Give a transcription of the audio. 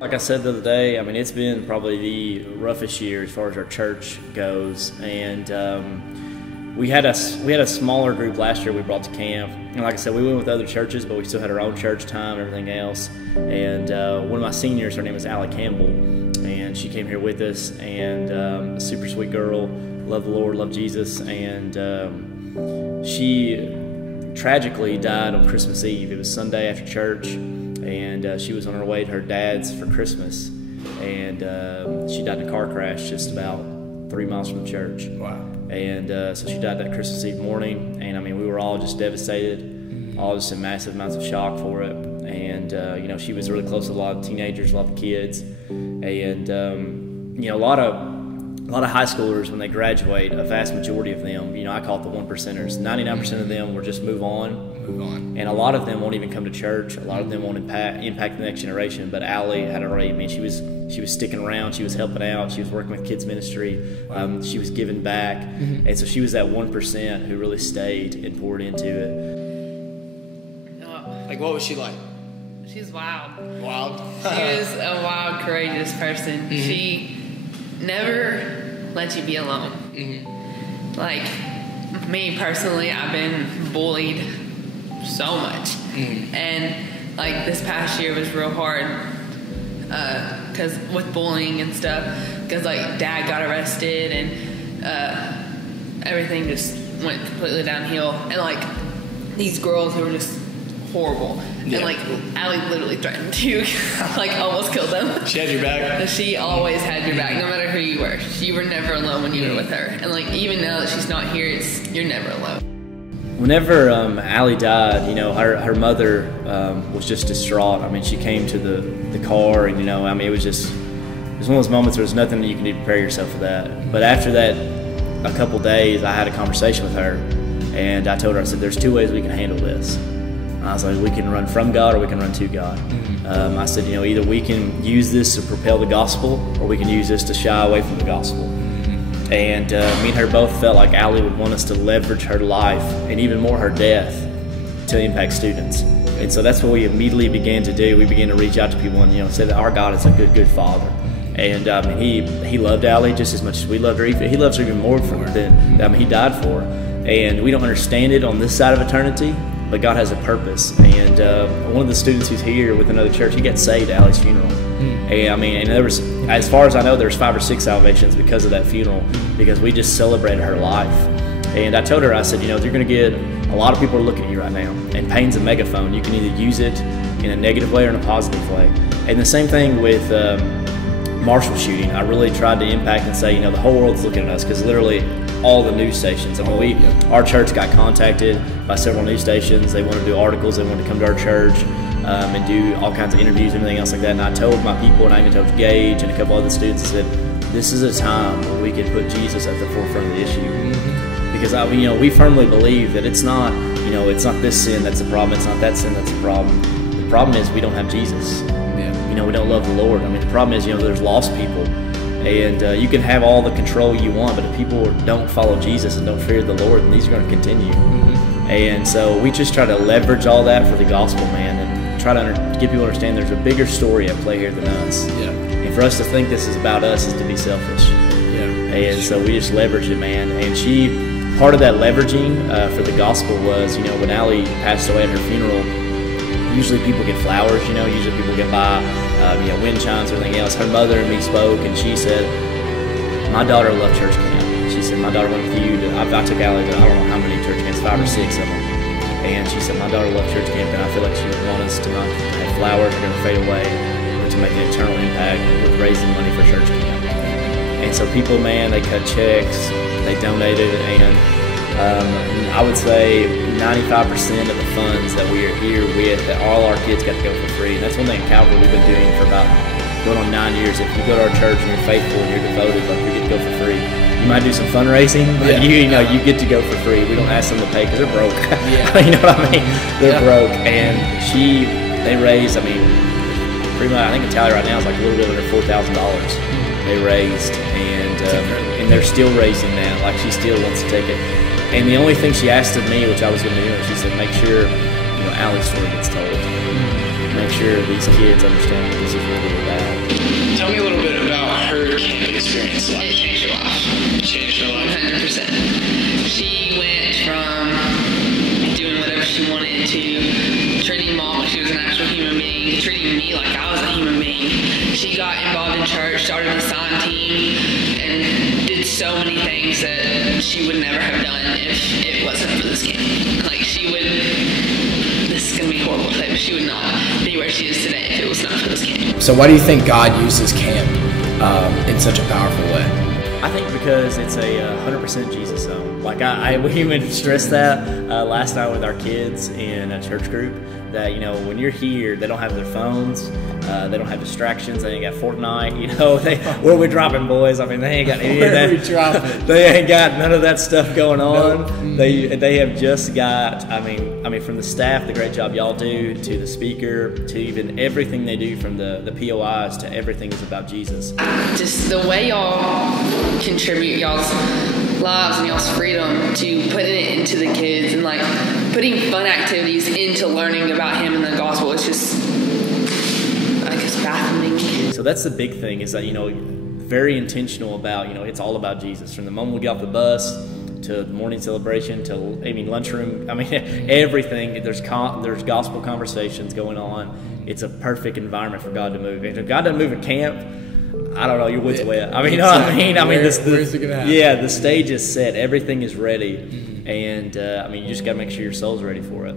Like I said the other day, I mean, it's been probably the roughest year as far as our church goes, and we had a smaller group last year we brought to camp, and like I said, we went with other churches, but we still had our own church time and everything else. And one of my seniors, her name is Campbell, and she came here with us, and a super sweet girl, loved the Lord, loved Jesus, and she tragically died on Christmas Eve. It was Sunday after church, and she was on her way to her dad's for Christmas, and she died in a car crash just about 3 miles from the church. Wow. And so she died that Christmas Eve morning, and I mean, we were all just devastated, all just in massive amounts of shock for it. And you know, she was really close to a lot of teenagers, a lot of kids, and you know, a lot of high schoolers, when they graduate, a vast majority of them, you know, I call it the 1%ers. 99% of them will just move on. And a lot of them won't even come to church. A lot of them won't impact the next generation. But Allie had already, I mean, she was sticking around. She was helping out. She was working with kids ministry. She was giving back. And so she was that 1% who really stayed and poured into it. Like, what was she like? She was wild. Wild? She was a wild, courageous person. She never let you be alone. Like, me personally, I've been bullied so much. And like this past year was real hard because with bullying and stuff, because like dad got arrested and everything just went completely downhill, and like these girls who were just horrible. And like Allie literally threatened to like almost kill them. She had your back? She always had your back, no matter who you were. You were never alone when you were with her. And like even now that she's not here, you're never alone. Whenever Allie died, you know, her mother was just distraught. I mean, she came to the car, and you know, I mean, it was one of those moments where there's nothing that you can do to prepare yourself for that. But after that, a couple days, I had a conversation with her, and I told her, I said, there's two ways we can handle this. I was like, we can run from God or we can run to God. I said, you know, either we can use this to propel the gospel, or we can use this to shy away from the gospel. And me and her both felt like Allie would want us to leverage her life, and even more her death, to impact students. And so that's what we immediately began to do. We began to reach out to people and, you know, say that our God is a good, good father. And I mean, he loved Allie just as much as we loved her. He loves her even more than he died for her. And we don't understand it on this side of eternity, but God has a purpose. And one of the students who's here with another church, he got saved at Allie's funeral. And I mean, and there was, as far as I know, there's 5 or 6 salvations because of that funeral, because we just celebrated her life. And I told her, I said, you know, you're going to get, a lot of people are looking at you right now, and pain's a megaphone. You can either use it in a negative way or in a positive way. And the same thing with Marshall shooting. I really tried to impact and say, you know, the whole world's looking at us, because literally all the news stations, I mean, our church got contacted by several news stations. They wanted to do articles, they wanted to come to our church and do all kinds of interviews and everything else like that. And I told my people, and I even told Gage and a couple other students, I said, this is a time where we can put Jesus at the forefront of the issue. Because you know, we firmly believe that it's not, you know, it's not this sin that's the problem, it's not that sin that's the problem. The problem is we don't have Jesus. You know, we don't love the Lord. I mean, the problem is, you know, there's lost people. And you can have all the control you want, but if people don't follow Jesus and don't fear the Lord, then these are going to continue. And so we just try to leverage all that for the gospel, man, and try to get people to understand there's a bigger story at play here than us. And for us to think this is about us is to be selfish. And so we just leverage it, man. And part of that leveraging for the gospel was, you know, when Allie passed away at her funeral, usually people get flowers, you know, usually people get by, you know, wind chimes or anything else. Her mother and me spoke, and she said, my daughter loved church camp. She said, my daughter went with you to, I took Allie to, I don't know how many church camps, 5 or 6 of them. And she said, my daughter loved church camp, and I feel like she would want us to not have flowers that are going to fade away, but to make an eternal impact with raising money for church camp. And so people, man, they cut checks, they donated, and I would say 95% of the funds that we are here with, that all our kids got to go for free. And that's one thing at Calvary we've been doing for about going on 9 years. If you go to our church and you're faithful and you're devoted, like, we get to go for free. You might do some fundraising, but you know, you get to go for free. We don't ask them to pay because they're broke. You know what I mean? They're broke. And they raised, I mean, pretty much, I think the tally right now is like a little bit under $4,000 they raised. And they're still raising that. Like, she still wants to take it. And the only thing she asked of me, which I was going to do, she said, make sure Allie's story gets told. Make sure these kids understand what this is really about. Tell me a little bit about her camp experience. It changed her life. Changed her life. 100%. She went from doing whatever she wanted to treating Mom like she was an actual human being, to treating me like I was a human being. She got involved in church, started a sign team, and did so many things that she would never have done if it wasn't for this camp. Like, she would, this is going to be horrible to say, but she would not be where she is today if it was not for this camp. So why do you think God uses camp in such a powerful way? I think because it's a 100% Jesus zone. Like we even stressed that last night with our kids in a church group, that when you're here, they don't have their phones, they don't have distractions, they ain't got Fortnite, where we dropping, boys? I mean, they ain't got any of that. They ain't got none of that stuff going on. Nope. They have just got, I mean, from the staff, the great job y'all do, to the speaker, to even everything they do, from the POIs to everything is about Jesus. Just the way y'all contribute y'all's lives and y'all's freedom to putting it into the kids, and like putting fun activities into learning about Him and the gospel, it's just, I guess, baffling. So that's the big thing, is that very intentional about it's all about Jesus. From the moment we get off the bus to the morning celebration to lunchroom, everything. There's gospel conversations going on. It's a perfect environment for God to move. And if God doesn't move at camp, I don't know, your wit's wet. Where's it gonna happen? Yeah, the stage is set, everything is ready, and you just got to make sure your soul's ready for it.